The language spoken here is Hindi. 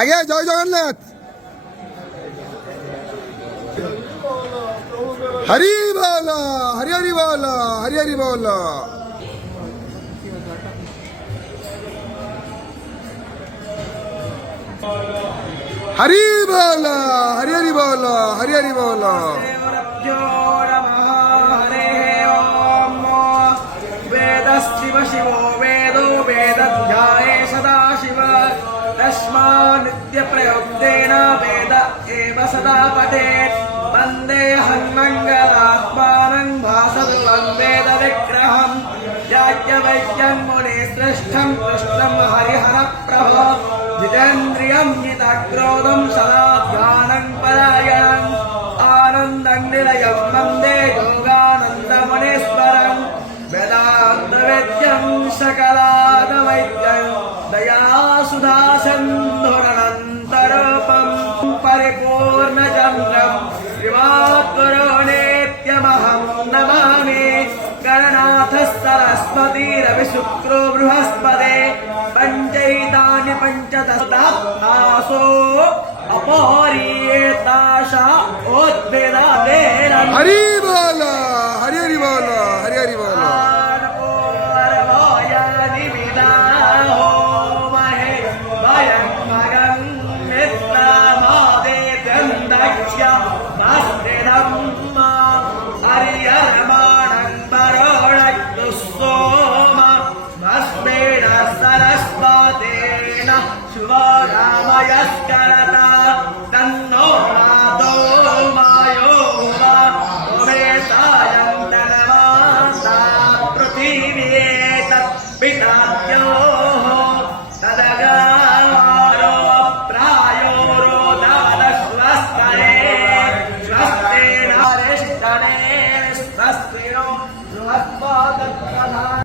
আগে জয় জগন্নাথ। হরি বল, হরি হরি বল, হরি হরি বল। হরি বল, হরি হরি বল, হরি হরি বল। वेदस्तिव शिवो वेदो वेदध्याये सदा शिव तस्मात् नित्यप्रयुक्तेन वेद एव सदा पठेत् वन्दे हन्मङ्गलात्मानं भासवं वेदविग्रहं याज्ञवल्क्यं मुनिश्रेष्ठं कृष्णं हरिहरप्रभो जितेन्द्रियं जितक्रोधं सदा ध्यानं परायणम् आनन्दं निलयं वन्दे योगानन्दमुनीश्वरम् वेदान्तवेद्यं सकलादवैद्यं दयासुधासन्धुरनन्तरूपं परिपूर्णचन्द्रं श्रीवात्करुणेत्यमहं नमामि गणनाथः सरस्वतीरविशुक्रो बृहस्पते पञ्चैतानि पञ्चदशासो अपहरियेताशा उद्भिदादेन हरि बोल, हरि हरि बोल, हरि हरि बोल। सरस्वतेन शुभरामयस्करता तन्नो नादो मायो उमेशायं धनवासा पृथिवी तत्पिता